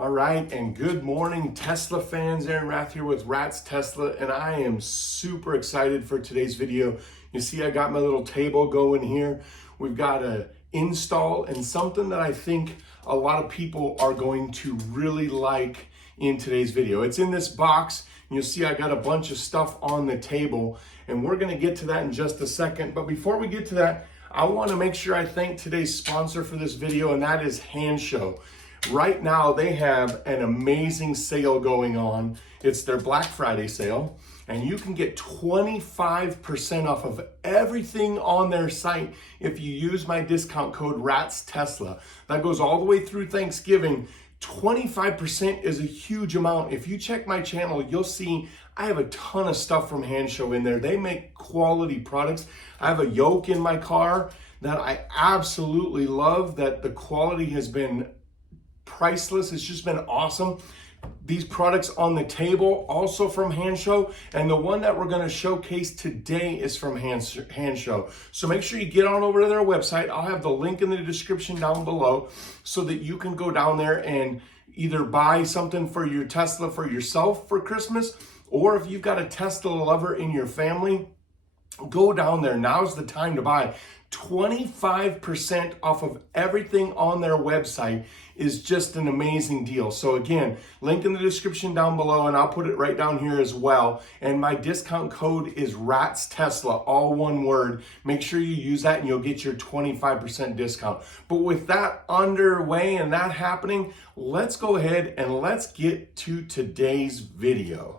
All right, and good morning, Tesla fans. Aaron Rath here with Rat's Tesla, and I am super excited for today's video. You see, I got my little table going here. We've got a install and something that I think a lot of people are going to really like in today's video. It's in this box, and you'll see I got a bunch of stuff on the table, and we're gonna get to that in just a second. But before we get to that, I wanna make sure I thank today's sponsor for this video, and that is Hansshow. Right now, they have an amazing sale going on. It's their Black Friday sale, and you can get 25% off of everything on their site if you use my discount code RATSTESLA. That goes all the way through Thanksgiving. 25% is a huge amount. If you check my channel, you'll see I have a ton of stuff from Hansshow in there. They make quality products. I have a Yoke in my car that I absolutely love, that the quality has been priceless. It's just been awesome. These products on the table also from Hansshow, and the one that we're going to showcase today is from Hansshow. So make sure you get on over to their website. I'll have the link in the description down below so that you can go down there and either buy something for your Tesla for yourself for Christmas, or if you've got a Tesla lover in your family, go down there. Now's the time to buy. 25% off of everything on their website is just an amazing deal. So again, link in the description down below, and I'll put it right down here as well. And my discount code is RATSTESLA, all one word. Make sure you use that and you'll get your 25% discount. But with that underway and that happening, let's go ahead and let's get to today's video.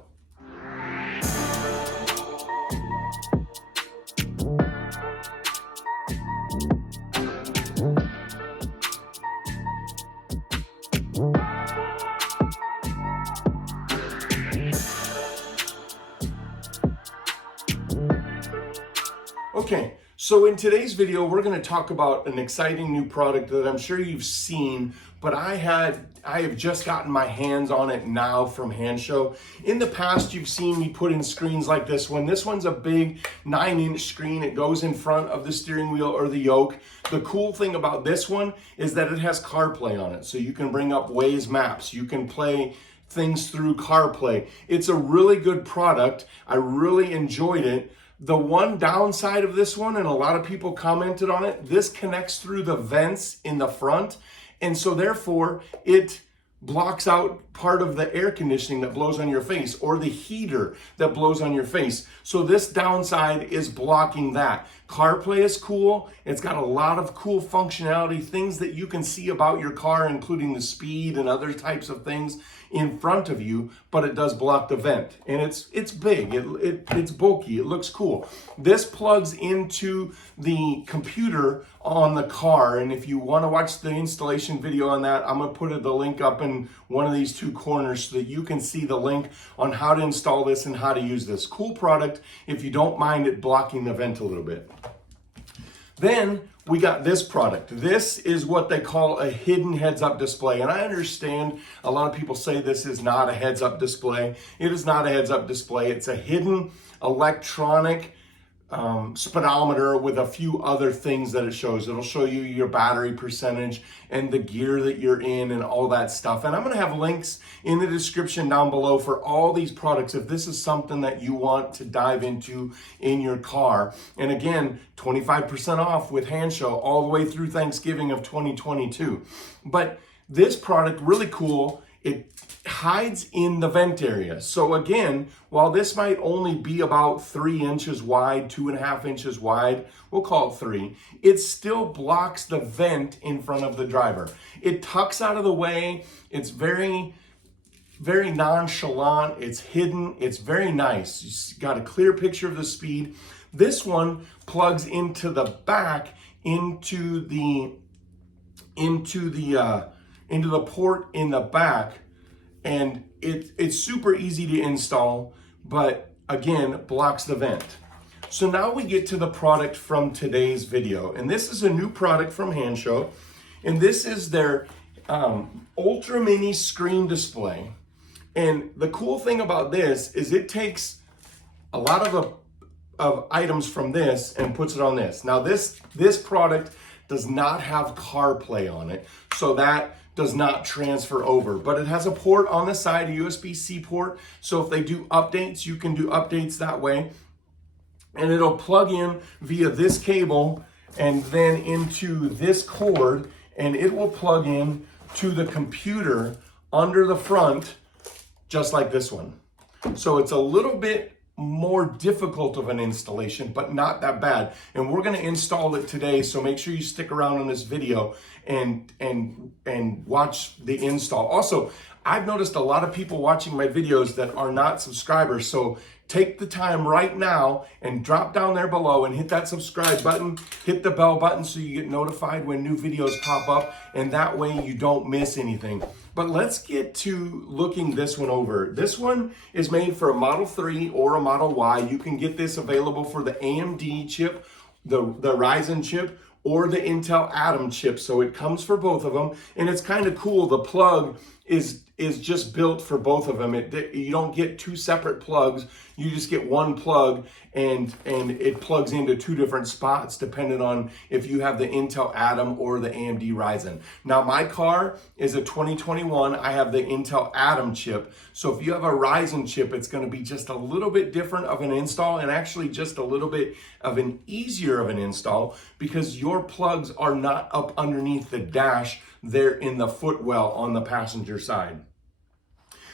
Okay, so in today's video, we're going to talk about an exciting new product that I'm sure you've seen, but I have just gotten my hands on it now from Hansshow. In the past, you've seen me put in screens like this one. This one's a big 9-inch screen. It goes in front of the steering wheel or the yoke. The cool thing about this one is that it has CarPlay on it, so you can bring up Waze maps. You can play things through CarPlay. It's a really good product. I really enjoyed it. The one downside of this one, and a lot of people commented on it, this connects through the vents in the front, and so therefore it blocks out part of the air conditioning that blows on your face or the heater that blows on your face. So this downside is blocking that. CarPlay is cool. It's got a lot of cool functionality, things that you can see about your car, including the speed and other types of things in front of you, but it does block the vent. And it's big, it's bulky, it looks cool. This plugs into the computer on the car, and if you want to watch the installation video on that, I'm gonna put the link up in one of these two corners so that you can see the link on how to install this and how to use this. Cool product if you don't mind it blocking the vent a little bit. Then we got this product. This is what they call a hidden heads-up display. And I understand a lot of people say this is not a heads-up display. It is not a heads-up display. It's a hidden electronic speedometer with a few other things that it shows. It'll show you your battery percentage and the gear that you're in and all that stuff. And I'm going to have links in the description down below for all these products if this is something that you want to dive into in your car. And again, 25% off with Hansshow all the way through Thanksgiving of 2022. But this product, really cool. It hides in the vent area. So again, while this might only be about 3 inches wide, 2.5 inches wide, we'll call it 3, it still blocks the vent in front of the driver. It tucks out of the way. It's very, very nonchalant. It's hidden. It's very nice. You've got a clear picture of the speed. This one plugs into the back, into the port in the back, and it's super easy to install, but again, blocks the vent. So now we get to the product from today's video, and this is a new product from Hansshow, and this is their Ultra Mini screen display. And the cool thing about this is it takes a lot of items from this and puts it on this. Now this product does not have CarPlay on it, so that does not transfer over, but it has a port on the side, a USB-C port. So if they do updates, you can do updates that way. And it'll plug in via this cable and then into this cord, and it will plug in to the computer under the front, just like this one. So it's a little bit more difficult of an installation, but not that bad. And we're going to install it today, so make sure you stick around on this video and watch the install. Also, I've noticed a lot of people watching my videos that are not subscribers, so take the time right now and drop down there below and hit that subscribe button, hit the bell button so you get notified when new videos pop up, and that way you don't miss anything. But let's get to looking this one over. This one is made for a Model 3 or a Model Y. You can get this available for the AMD chip, the Ryzen chip, or the Intel Atom chip. So it comes for both of them, and it's kind of cool. The plug is just built for both of them. You don't get two separate plugs. You just get one plug, and it plugs into two different spots depending on if you have the Intel Atom or the AMD Ryzen. Now my car is a 2021. I have the Intel Atom chip. So if you have a Ryzen chip, it's going to be just a little bit different of an install, and actually just a little bit of an easier of an install, because your plugs are not up underneath the dash. They're in the footwell on the passenger side.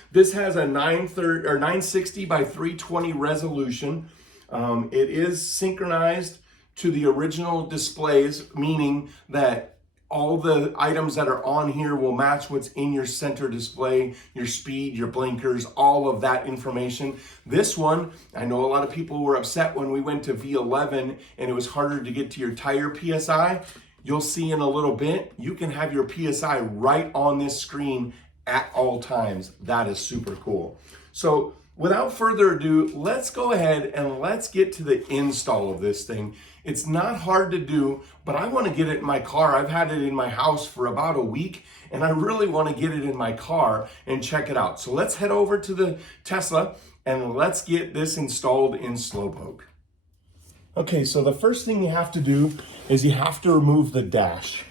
This has a 960 by 320 resolution. It is synchronized to the original displays, meaning that all the items that are on here will match what's in your center display, your speed, your blinkers, all of that information. This one, I know a lot of people were upset when we went to V11 and it was harder to get to your tire PSI. You'll see in a little bit, you can have your PSI right on this screen at all times. That is super cool. So without further ado, let's go ahead and let's get to the install of this thing. It's not hard to do, but I want to get it in my car. I've had it in my house for about a week, and I really want to get it in my car and check it out. So let's head over to the Tesla and let's get this installed in Slowpoke. Okay, so the first thing you have to do is you have to remove the dash.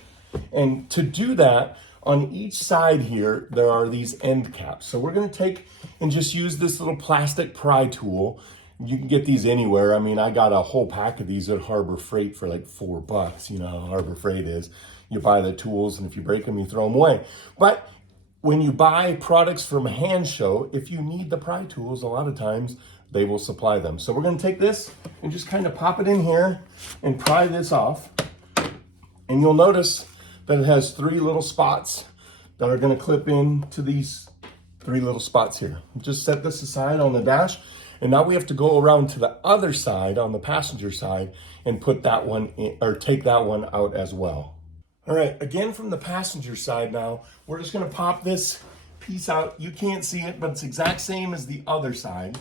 And to do that, on each side here, there are these end caps. So we're gonna take and just use this little plastic pry tool. You can get these anywhere. I mean, I got a whole pack of these at Harbor Freight for like $4. You know how Harbor Freight is. You buy the tools, and if you break them, you throw them away. But when you buy products from Hansshow, if you need the pry tools, a lot of times they will supply them. So we're gonna take this and just kind of pop it in here and pry this off. And you'll notice that it has three little spots that are gonna clip into these three little spots here. Just set this aside on the dash, and now we have to go around to the other side, on the passenger side, and put that one in, or take that one out as well. All right, again from the passenger side now, we're just gonna pop this piece out. You can't see it, but it's exact same as the other side.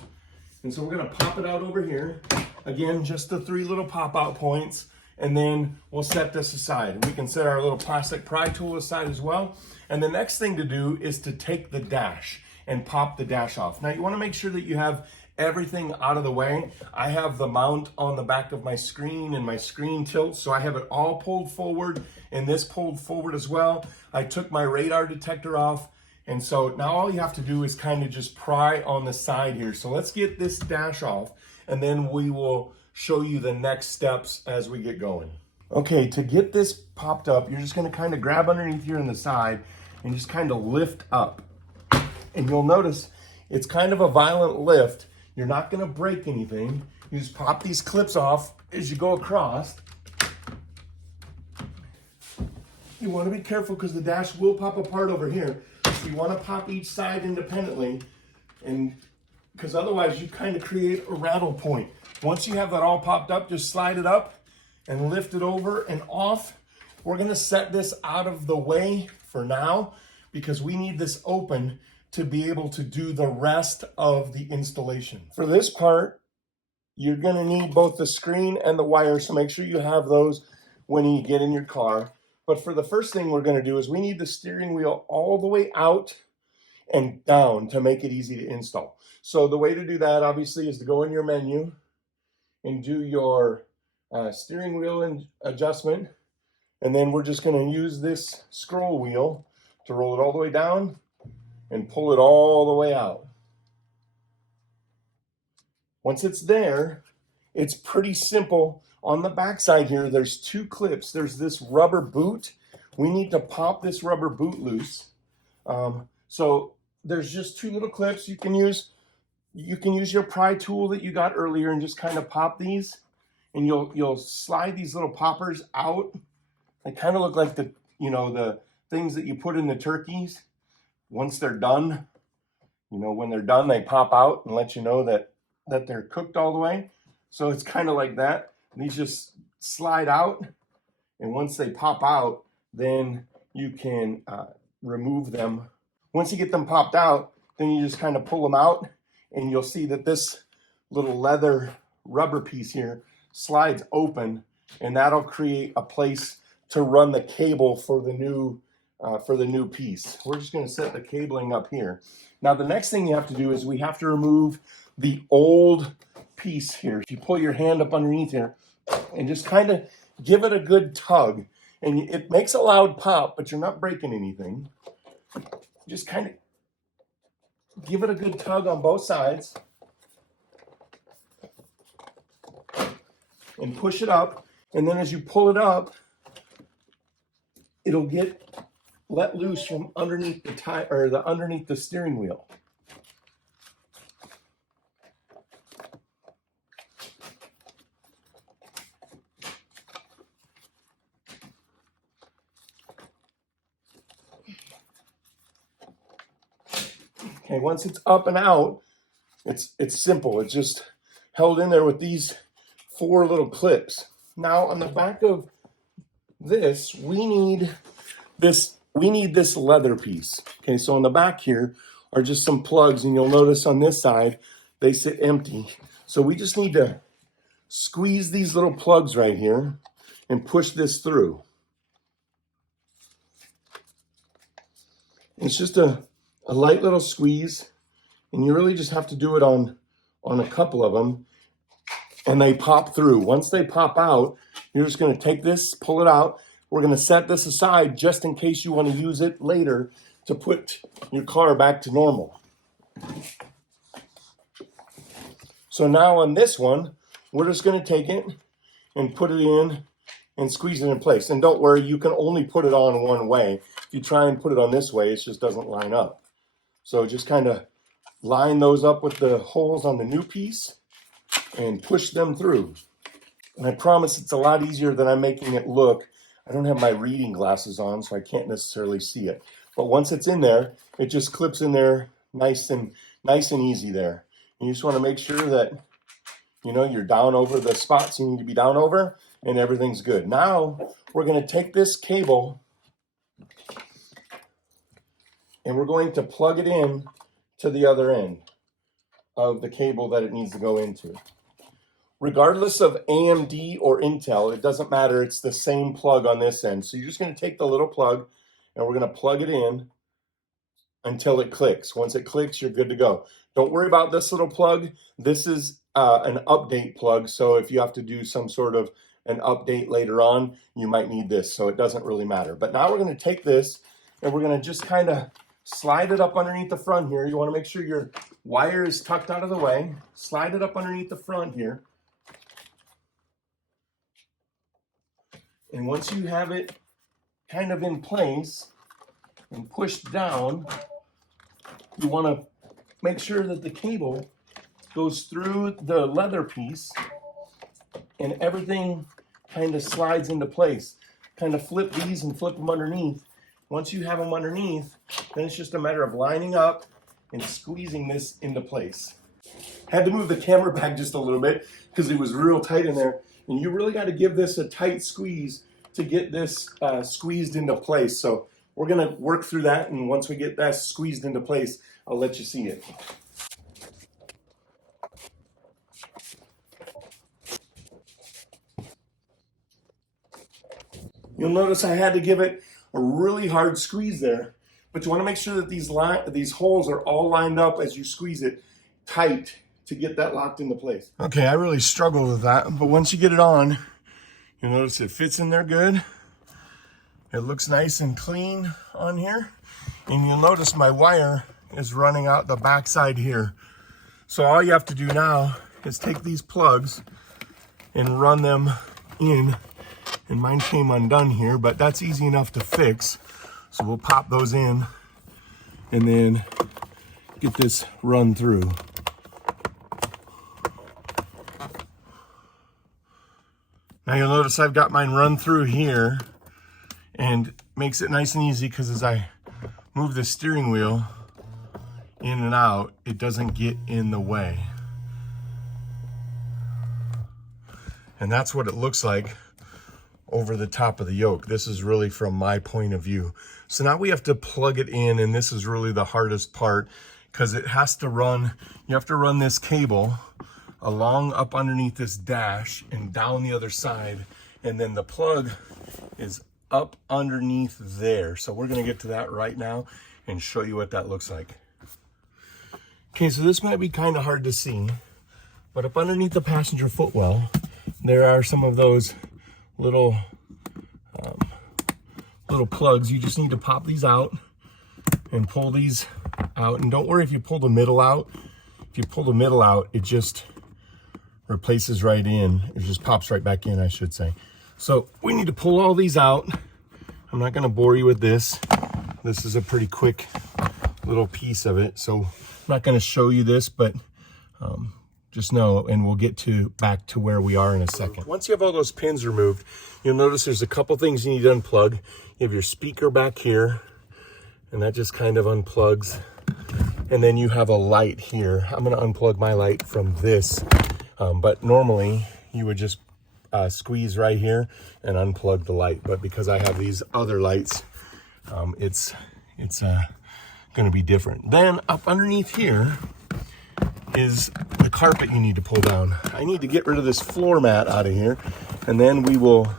And so we're gonna pop it out over here. Again, just the three little pop out points, and then we'll set this aside. We can set our little plastic pry tool aside as well. And the next thing to do is to take the dash and pop the dash off. Now you wanna make sure that you have everything out of the way. I have the mount on the back of my screen, and my screen tilts, so I have it all pulled forward and this pulled forward as well. I took my radar detector off, and so now all you have to do is kind of just pry on the side here. So let's get this dash off, and then we will show you the next steps as we get going. Okay, to get this popped up, you're just gonna kind of grab underneath here on the side and just kind of lift up. And you'll notice it's kind of a violent lift. You're not gonna break anything. You just pop these clips off as you go across. You wanna be careful because the dash will pop apart over here. So you wanna pop each side independently, and because otherwise you kind of create a rattle point. Once you have that all popped up, just slide it up and lift it over and off. We're gonna set this out of the way for now because we need this open to be able to do the rest of the installation. For this part, you're gonna need both the screen and the wire, so make sure you have those when you get in your car. But for the first thing we're gonna do is we need the steering wheel all the way out and down to make it easy to install. So the way to do that, obviously, is to go in your menu and do your steering wheel and adjustment. And then we're just gonna use this scroll wheel to roll it all the way down and pull it all the way out. Once it's there, it's pretty simple. On the back side here, there's two clips. There's this rubber boot. We need to pop this rubber boot loose. So there's just two little clips. You can use your pry tool that you got earlier and just kind of pop these, and you'll slide these little poppers out. They kind of look like the things that you put in the turkeys. Once they're done, when they're done, they pop out and let you know that they're cooked all the way. So it's kind of like that. These just slide out, and once they pop out, then you can remove them. Once you get them popped out, then you just kind of pull them out, and you'll see that this little leather rubber piece here slides open, and that'll create a place to run the cable for the new piece. We're just going to set the cabling up here. Now the next thing you have to do is we have to remove the old piece here. If you pull your hand up underneath here and just kind of give it a good tug, and it makes a loud pop, but you're not breaking anything. Just kind of give it a good tug on both sides and push it up. And then as you pull it up, it'll get let loose from underneath the underneath the steering wheel. Okay, once it's up and out, it's simple. It's just held in there with these four little clips. Now on the back of this, we need this leather piece. Okay, so on the back here are just some plugs, and you'll notice on this side they sit empty. So we just need to squeeze these little plugs right here and push this through. It's just a light little squeeze, and you really just have to do it on a couple of them, and they pop through. Once they pop out, you're just going to take this, pull it out. We're going to set this aside just in case you want to use it later to put your car back to normal. So now on this one, we're just going to take it and put it in and squeeze it in place. And don't worry, you can only put it on one way. If you try and put it on this way, it just doesn't line up. So just kind of line those up with the holes on the new piece and push them through. And I promise it's a lot easier than I'm making it look. I don't have my reading glasses on, so I can't necessarily see it. But once it's in there, it just clips in there nice and easy there. And you just want to make sure that you're down over the spots you need to be down over, and everything's good. Now we're going to take this cable and we're going to plug it in to the other end of the cable that it needs to go into. Regardless of AMD or Intel, it doesn't matter. It's the same plug on this end. So you're just going to take the little plug and we're going to plug it in until it clicks. Once it clicks, you're good to go. Don't worry about this little plug. This is an update plug. So if you have to do some sort of an update later on, you might need this. So it doesn't really matter. But now we're going to take this and we're going to just kind of slide it up underneath the front here. You want to make sure your wire is tucked out of the way. Slide it up underneath the front here. And once you have it kind of in place and pushed down, you want to make sure that the cable goes through the leather piece and everything kind of slides into place. Kind of flip these and flip them underneath. Once you have them underneath, then it's just a matter of lining up and squeezing this into place. Had to move the camera back just a little bit because it was real tight in there. And you really got to give this a tight squeeze to get this squeezed into place. So we're going to work through that. And once we get that squeezed into place, I'll let you see it. You'll notice I had to give it a really hard squeeze there, but you want to make sure that these holes are all lined up as you squeeze it tight to get that locked into place. Okay, I really struggled with that, but once you get it on, you'll notice it fits in there good. It looks nice and clean on here. And you'll notice my wire is running out the backside here. So all you have to do now is take these plugs and run them in. And mine came undone here, but that's easy enough to fix. So we'll pop those in and then get this run through. Now you'll notice I've got mine run through here, and makes it nice and easy because as I move the steering wheel in and out, it doesn't get in the way. And that's what it looks like over the top of the yoke. This is really from my point of view. So now we have to plug it in, and this is really the hardest part because it has to run, you have to run this cable along up underneath this dash and down the other side, and then the plug is up underneath there. So we're going to get to that right now and show you what that looks like. Okay, so this might be kind of hard to see, but up underneath the passenger footwell, there are some of those little plugs. You just need to pop these out and pull these out. And don't worry if you pull the middle out. If you pull the middle out, it just replaces right in. It just pops right back in, I should say. So we need to pull all these out. I'm not going to bore you with this. This is a pretty quick little piece of it. So I'm not going to show you this, but just know, and we'll get back to where we are in a second. Once you have all those pins removed, you'll notice there's a couple things you need to unplug. You have your speaker back here, and that just kind of unplugs. And then you have a light here. I'm going to unplug my light from this, but normally you would just squeeze right here and unplug the light. But because I have these other lights, it's going to be different. Then up underneath here is the carpet you need to pull down. I need to get rid of this floor mat out of here, and then we will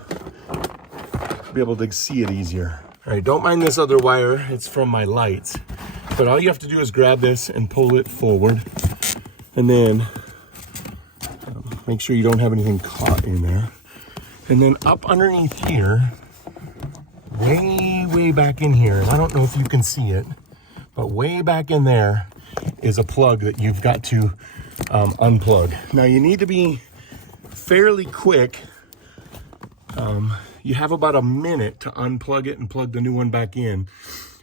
be able to see it easier. All right, don't mind this other wire. It's from my lights. But all you have to do is grab this and pull it forward, and then make sure you don't have anything caught in there. And then up underneath here, way back in here, I don't know if you can see it, but way back in there is a plug that you've got to unplug. Now you need to be fairly quick. You have about a minute to unplug it and plug the new one back in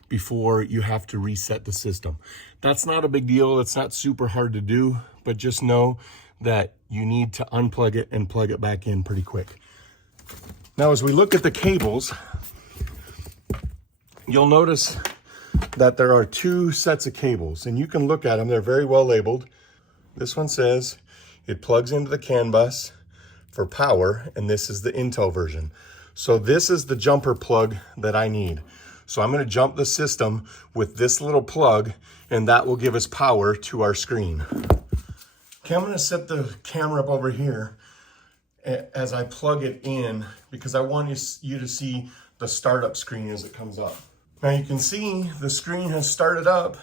before you have to reset the system. That's not a big deal. It's not super hard to do, but just know that you need to unplug it and plug it back in pretty quick. Now, as we look at the cables, you'll notice that there are two sets of cables, and you can look at them. They're very well labeled. This one says it plugs into the CAN bus for power, and this is the Intel version. So this is the jumper plug that I need. So I'm going to jump the system with this little plug, and that will give us power to our screen. Okay, I'm going to set the camera up over here as I plug it in because I want you to see the startup screen as it comes up. Now you can see the screen has started up.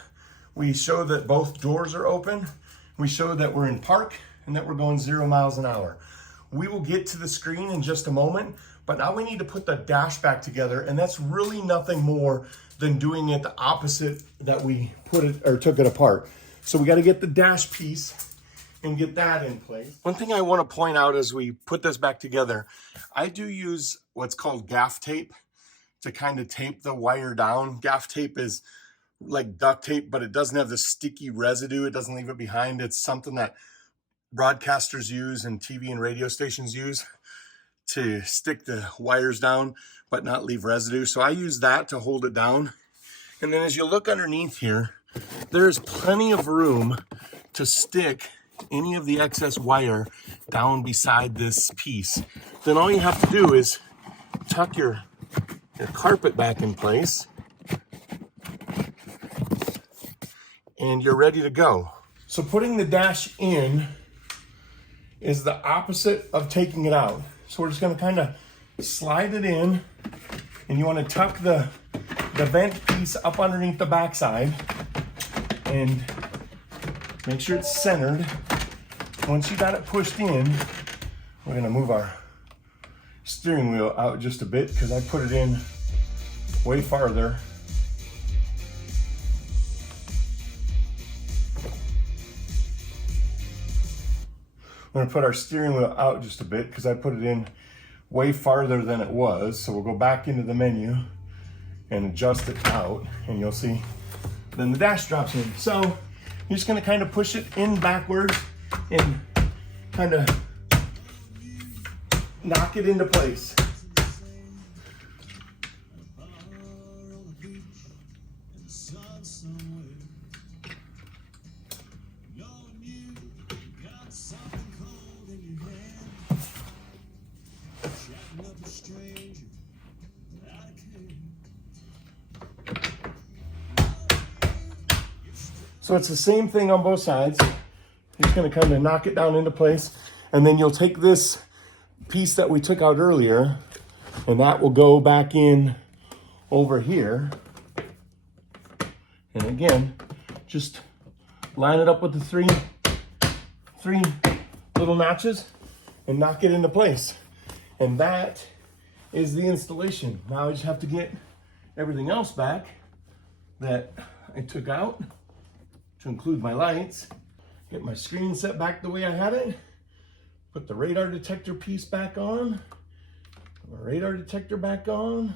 We show that both doors are open. We show that we're in park and that we're going 0 miles an hour. We will get to the screen in just a moment, but now we need to put the dash back together, and that's really nothing more than doing it the opposite that we took it apart. So we got to get the dash piece and get that in place. One thing I want to point out as we put this back together, I do use what's called gaff tape to kind of tape the wire down. Gaff tape is like duct tape, but it doesn't have the sticky residue. It doesn't leave it behind. It's something that broadcasters use and TV and radio stations use to stick the wires down but not leave residue. So I use that to hold it down. And then as you look underneath here, there's plenty of room to stick any of the excess wire down beside this piece. Then all you have to do is tuck your carpet back in place and you're ready to go. So putting the dash in is the opposite of taking it out. So we're just going to kind of slide it in, and you want to tuck the vent piece up underneath the backside and make sure it's centered. Once you got it pushed in, we're going to move our steering wheel out just a bit because I put it in way farther. I'm gonna put our steering wheel out just a bit because I put it in way farther than it was. So we'll go back into the menu and adjust it out, and you'll see then the dash drops in. So you're just gonna kind of push it in backwards and kind of knock it into place. So it's the same thing on both sides. You're just gonna kind of knock it down into place, and then you'll take this piece that we took out earlier, and that will go back in over here. And again, just line it up with the three little notches and knock it into place. And that is the installation. Now I just have to get everything else back that I took out, to include my lights, get my screen set back the way I had it, put the radar detector piece back on, put my radar detector back on,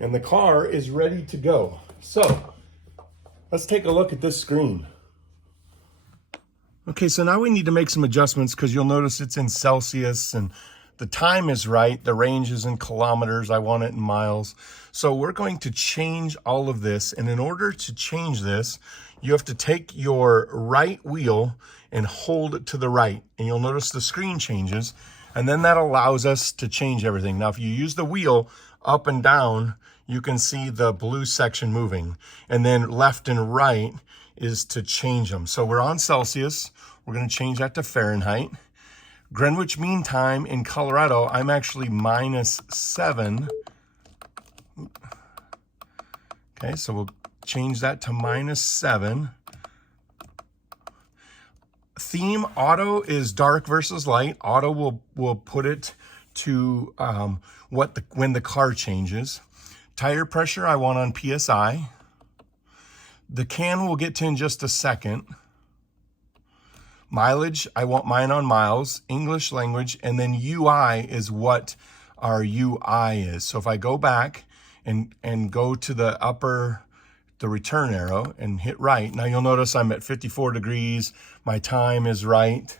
and the car is ready to go. So let's take a look at this screen. Okay, so now we need to make some adjustments because you'll notice it's in Celsius and the time is right. The range is in kilometers. I want it in miles. So we're going to change all of this. And in order to change this, you have to take your right wheel and hold it to the right. And you'll notice the screen changes. And then that allows us to change everything. Now, if you use the wheel up and down, you can see the blue section moving. And then left and right is to change them. So we're on Celsius. We're going to change that to Fahrenheit. Greenwich Mean Time in Colorado, I'm actually -7. Okay, so we'll change that to -7. Theme auto is dark versus light. Auto will put it to when the car changes. Tire pressure I want on PSI. The can we'll get to in just a second. Mileage, I want mine on miles, English language, and then UI is what our UI is. So if I go back and go to the return arrow and hit right, now you'll notice I'm at 54 degrees, my time is right.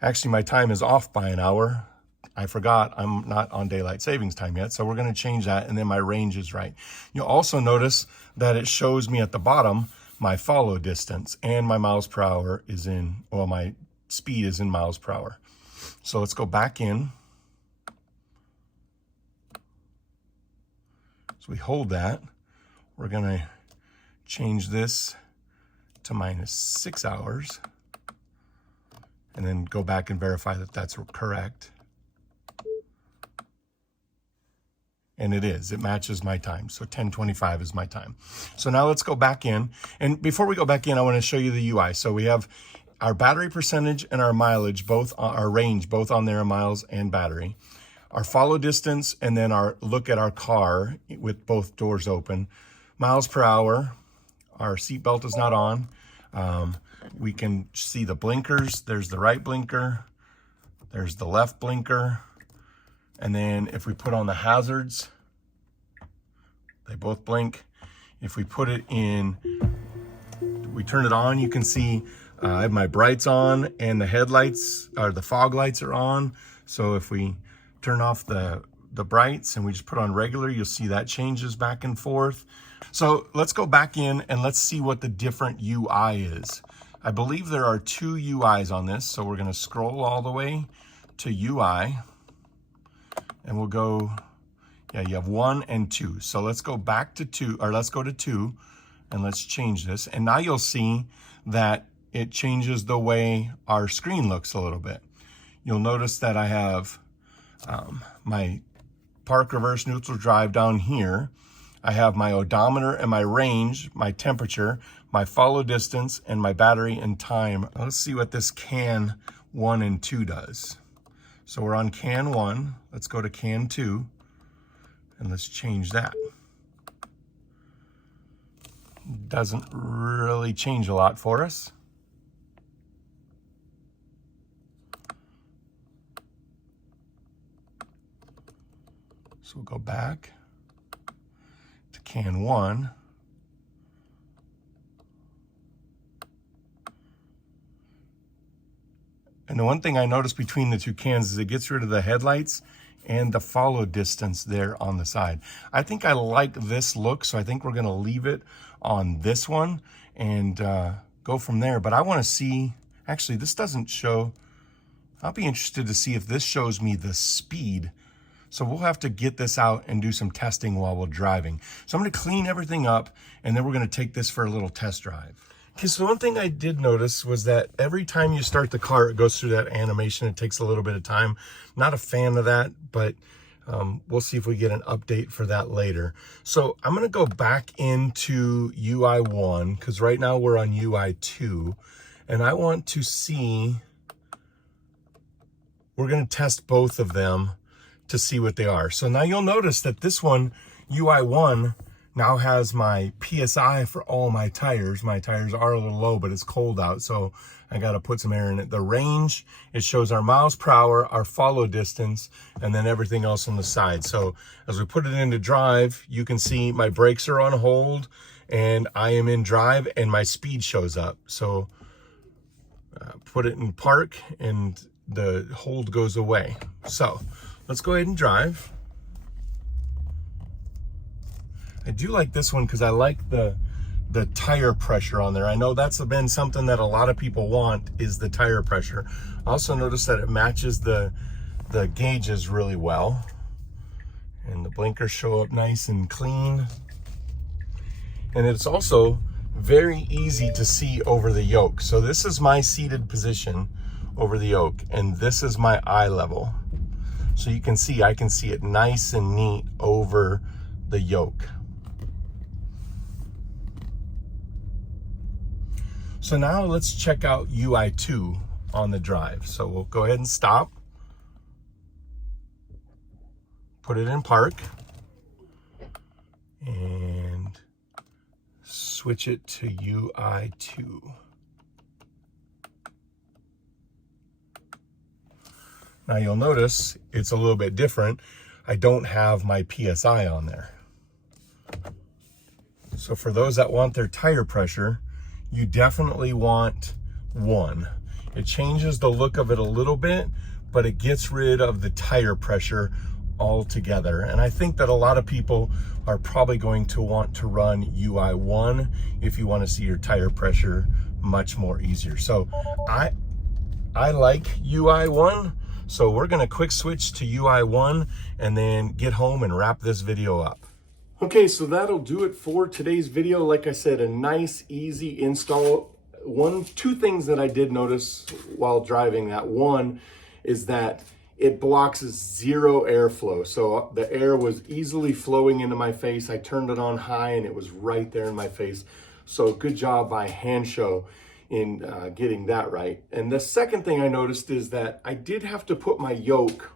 Actually, my time is off by an hour. I forgot I'm not on daylight savings time yet, so we're gonna change that, and then my range is right. You'll also notice that it shows me at the bottom my follow distance, and my miles per hour is in, well, my speed is in miles per hour. So let's go back in. So we hold that. We're gonna change this to -6 hours, and then go back and verify that that's correct. And it is, it matches my time. So 10:25 is my time. So now let's go back in. And before we go back in, I wanna show you the UI. So we have our battery percentage and our mileage, both our range, both on there, miles and battery. Our follow distance, and then our look at our car with both doors open. Miles per hour, our seatbelt is not on. We can see the blinkers. There's the right blinker, there's the left blinker. And then if we put on the hazards, they both blink. If we put it in, we turn it on, you can see I have my brights on and the headlights, or the fog lights are on. So if we turn off the brights and we just put on regular, you'll see that changes back and forth. So let's go back in and let's see what the different UI is. I believe there are 2 UIs on this. So we're gonna scroll all the way to UI. And we'll go, yeah, you have 1 and 2. So let's go back to 2, or let's go to 2, and let's change this. And now you'll see that it changes the way our screen looks a little bit. You'll notice that I have my park, reverse, neutral, drive down here. I have my odometer and my range, my temperature, my follow distance, and my battery and time. Let's see what this can 1 and 2 does. So we're on can 1, let's go to can 2, and let's change that. Doesn't really change a lot for us. So we'll go back to can 1. And the one thing I noticed between the two cans is it gets rid of the headlights and the follow distance there on the side. I think I like this look, so I think we're gonna leave it on this one and go from there. But I wanna see, actually this doesn't show, I'll be interested to see if this shows me the speed. So we'll have to get this out and do some testing while we're driving. So I'm gonna clean everything up and then we're gonna take this for a little test drive. Okay, so one thing I did notice was that every time you start the car, it goes through that animation. It takes a little bit of time. Not a fan of that, but we'll see if we get an update for that later. So I'm gonna go back into UI 1, because right now we're on UI 2, and I want to see, we're gonna test both of them to see what they are. So now you'll notice that this one, UI 1, now has my PSI for all my tires. My tires are a little low, but it's cold out, so I gotta put some air in it. The range, it shows our miles per hour, our follow distance, and then everything else on the side. So as we put it into drive, you can see my brakes are on hold, and I am in drive, and my speed shows up. So put it in park, and the hold goes away. So let's go ahead and drive. I do like this one because I like the tire pressure on there. I know that's been something that a lot of people want, is the tire pressure. I also noticed that it matches the gauges really well. And the blinkers show up nice and clean. And it's also very easy to see over the yoke. So this is my seated position over the yoke, and this is my eye level. So you can see, I can see it nice and neat over the yoke. So now let's check out UI 2 on the drive. So we'll go ahead and stop, put it in park, and switch it to UI 2. Now you'll notice it's a little bit different. I don't have my PSI on there. So for those that want their tire pressure, you definitely want 1. It changes the look of it a little bit, but it gets rid of the tire pressure altogether. And I think that a lot of people are probably going to want to run UI 1 if you want to see your tire pressure much more easier. So I like UI 1. So we're gonna quick switch to UI 1 and then get home and wrap this video up. Okay, so that'll do it for today's video. Like I said, a nice, easy install. Two things that I did notice while driving that. One is that it blocks 0 airflow. So the air was easily flowing into my face. I turned it on high and it was right there in my face. So good job by Hansshow in getting that right. And the second thing I noticed is that I did have to put my yoke,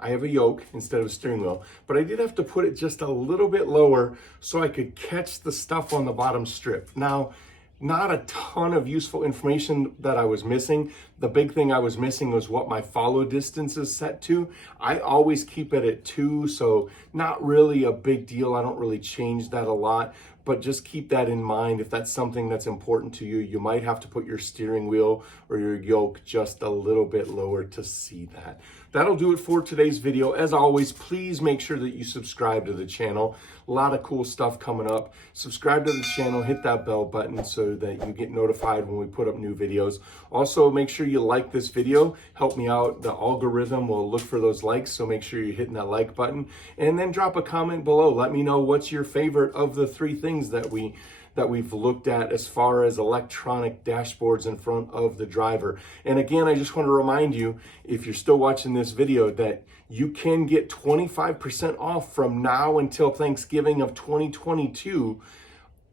I have a yoke instead of a steering wheel, but I did have to put it just a little bit lower so I could catch the stuff on the bottom strip. Now, not a ton of useful information that I was missing. The big thing I was missing was what my follow distance is set to. I always keep it at 2, so not really a big deal. I don't really change that a lot, but just keep that in mind. If that's something that's important to you, you might have to put your steering wheel or your yoke just a little bit lower to see that. That'll do it for today's video. As always, please make sure that you subscribe to the channel. A lot of cool stuff coming up. Subscribe to the channel, hit that bell button so that you get notified when we put up new videos. Also, make sure you like this video. Help me out. The algorithm will look for those likes, so make sure you're hitting that like button. And then drop a comment below. Let me know what's your favorite of the 3 things that we've looked at as far as electronic dashboards in front of the driver. And again, I just want to remind you, if you're still watching this video, that you can get 25% off from now until Thanksgiving of 2022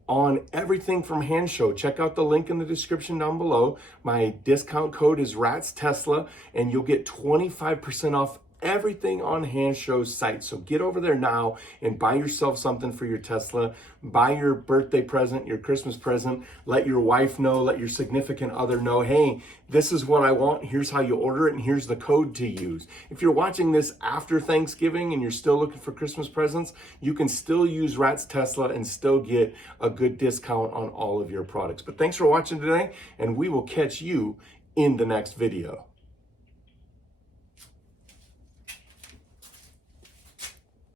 on everything from Hansshow. Check out the link in the description down below. My discount code is RATSTESLA, and you'll get 25% off everything on Hanssshow's site. So get over there now and buy yourself something for your Tesla. Buy your birthday present, your Christmas present. Let your wife know, let your significant other know, hey, this is what I want. Here's how you order it, and here's the code to use. If you're watching this after Thanksgiving and you're still looking for Christmas presents, you can still use Rat's Tesla and still get a good discount on all of your products. But thanks for watching today, and we will catch you in the next video.